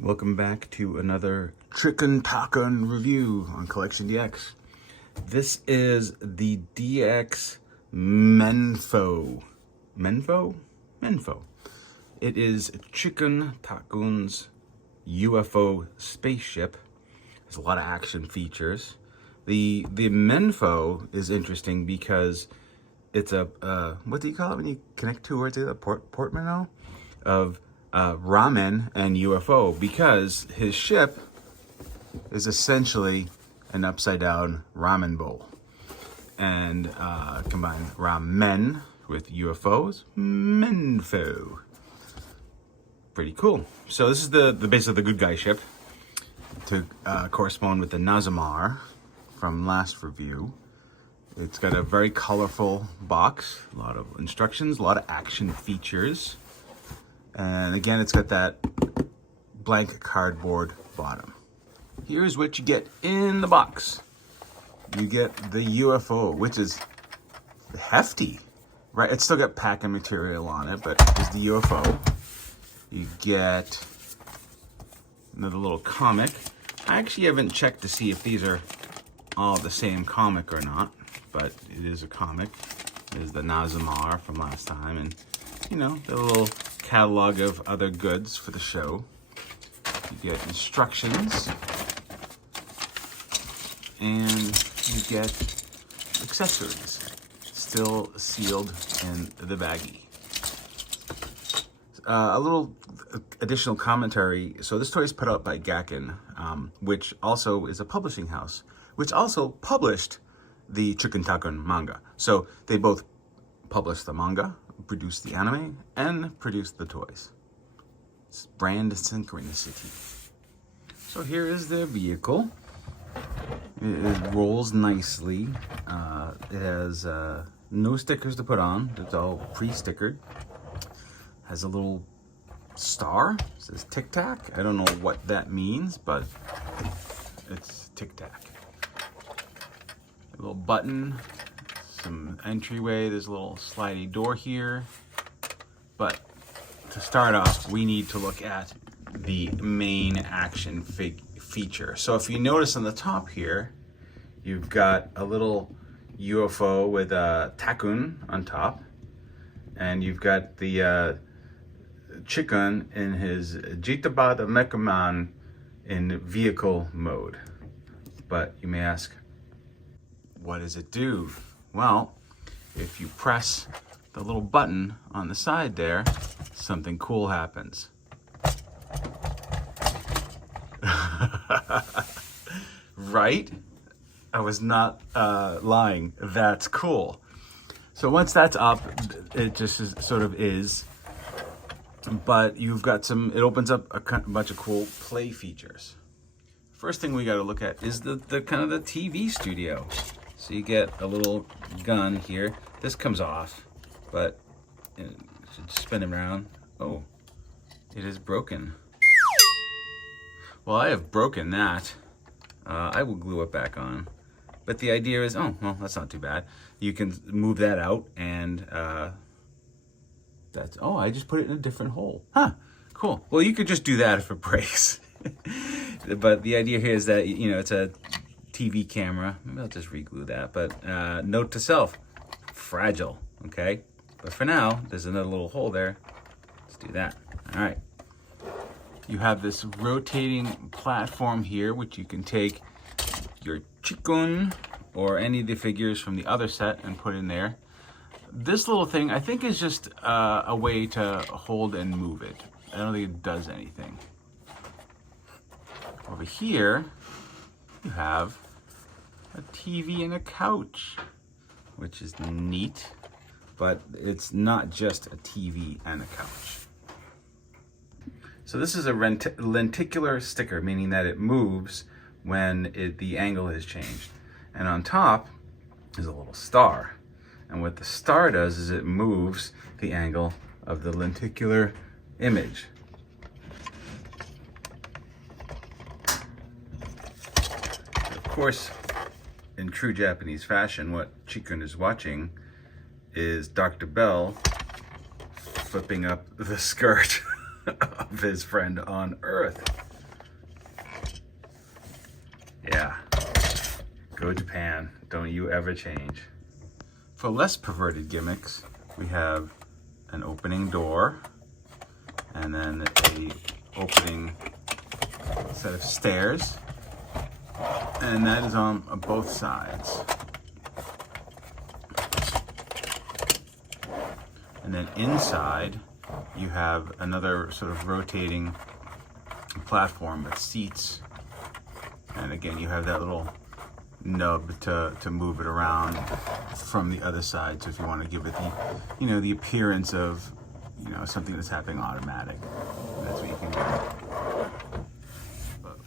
Welcome back to another Chikkun Takkun review on CollectionDX. This is the DX Menfo. Menfo. It is Chikkun Takkun's UFO spaceship. There's a lot of action features. The Menfo is interesting because it's a, what do you call it when you connect two words together? Portmanteau of Ramen and UFO, because his ship is essentially an upside down ramen bowl, and combine ramen with UFOs, Menfo. Pretty cool. So this is the base of the good guy ship to correspond with the Nazamar from last review. It's got a very colorful box, a lot of instructions, a lot of action features. And again, it's got that blank cardboard bottom. Here's what you get in the box. You get the UFO, which is hefty, right? It's still got packing material on it, but it's the UFO. You get another little comic. I actually haven't checked to see if these are all the same comic or not, but it is a comic. It is the Nazamar from last time, and you know, the little catalog of other goods for the show. You get instructions, and you get accessories, still sealed in the baggie. A little additional commentary. So this story is put out by Chikkun, which also is a publishing house, which also published the Chikkun Takkun manga. So they both published the manga, produced the anime, and produced the toys. It's brand synchronicity. So here is the vehicle. It rolls nicely. It has no stickers to put on. It's all pre-stickered. Has a little star. It says Tic Tac. I don't know what that means, but it's Tic Tac. A little button. Some entryway. There's a little slidey door here. But to start off, we need to look at the main action feature. So if you notice on the top here, you've got a little UFO with a Takkun on top, and you've got the Chikkun in his Jitabada Mekaman in vehicle mode. But you may ask, what does it do? Well, if you press the little button on the side there, something cool happens. Right? I was not lying. That's cool. So once that's up, it just sort of is. But you've got some, it opens up a bunch of cool play features. First thing we got to look at is the kind of the TV studio. So you get a little gun here. This comes off, but it should spin around. Oh, it is broken. Well, I have broken that. I will glue it back on. But the idea is, oh, well, that's not too bad. You can move that out, and that's, oh, I just put it in a different hole. Huh, cool. Well, you could just do that if it breaks. But the idea here is that, you know, it's a TV camera. Maybe I'll just re-glue that. But note to self, fragile, okay? But for now, there's another little hole there. Let's do that. All right. You have this rotating platform here, which you can take your Chikkun or any of the figures from the other set and put in there. This little thing, I think, is just a way to hold and move it. I don't think it does anything. Over here, you have a TV and a couch, which is neat, but it's not just a TV and a couch. So this is a lenticular sticker, meaning that it moves when the angle has changed. And on top is a little star. And what the star does is it moves the angle of the lenticular image. Of course, in true Japanese fashion, what Chikkun is watching is Dr. Bell flipping up the skirt of his friend on Earth. Go Japan. Don't you ever change. For less perverted gimmicks, we have an opening door and then a opening set of stairs, and that is on both sides. And then inside you have another sort of rotating platform with seats, and again you have that little nub to move it around from the other side. So if you want to give it the, the appearance of, something that's happening automatic, that's what you can do.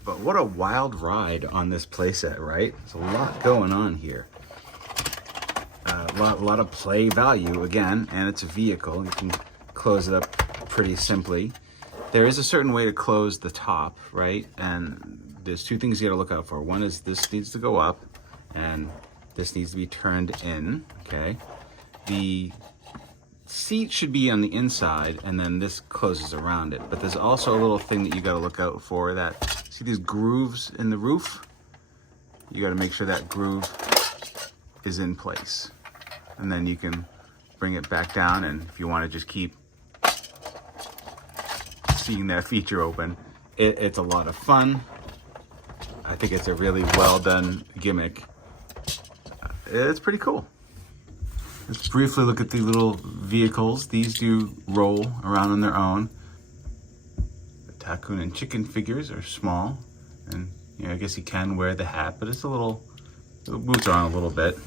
But what a wild ride on this playset, right? There's a lot going on here. A lot of play value again, and it's a vehicle. You can close it up pretty simply. There is a certain way to close the top, right? And there's two things you gotta look out for. One is this needs to go up, and this needs to be turned in, okay? The seat should be on the inside, and then this closes around it. But there's also a little thing that you gotta look out for. That, see these grooves in the roof? You gotta make sure that groove is in place. And then you can bring it back down, and if you wanna just keep seeing that feature open, it's a lot of fun. I think it's a really well done gimmick. It's pretty cool. Let's briefly look at the little vehicles. These do roll around on their own. The Takkun and Chikkun figures are small, and I guess you can wear the hat, but it's it moves around a little bit.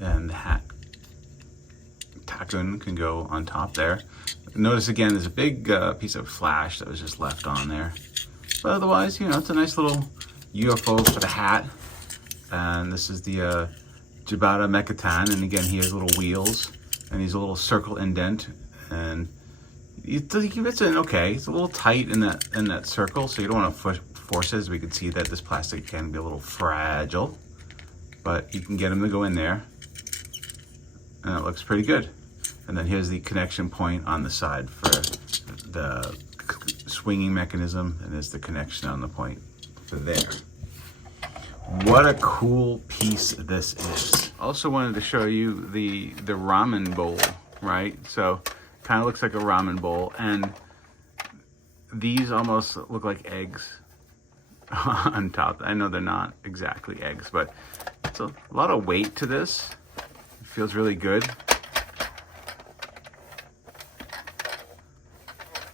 And the hat Takkun can go on top there. Notice again, there's a big piece of flash that was just left on there. But otherwise, it's a nice little UFO for the hat. And this is the Jibata Mekatan, and again, he has little wheels, and he's a little circle indent, and it's okay. It's a little tight in that circle, so you don't want to force it. As we can see that this plastic can be a little fragile, but you can get him to go in there, and it looks pretty good. And then here's the connection point on the side for the swinging mechanism, and there's the connection on the point for there. What a cool piece this is. Also wanted to show you the ramen bowl, right? So kind of looks like a ramen bowl, and these almost look like eggs on top. I know they're not exactly eggs, but it's a lot of weight to this. It feels really good.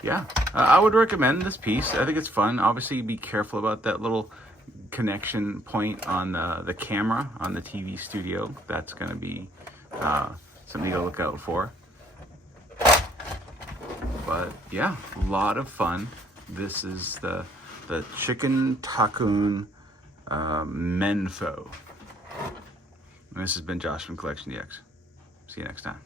Yeah, I would recommend this piece. I think it's fun. Obviously, be careful about that little connection point on the camera on the TV studio. That's going to be something to look out for. But yeah, a lot of fun. This is the Chikkun Takkun Menfo. And this has been Josh from CollectionDX. See you next time.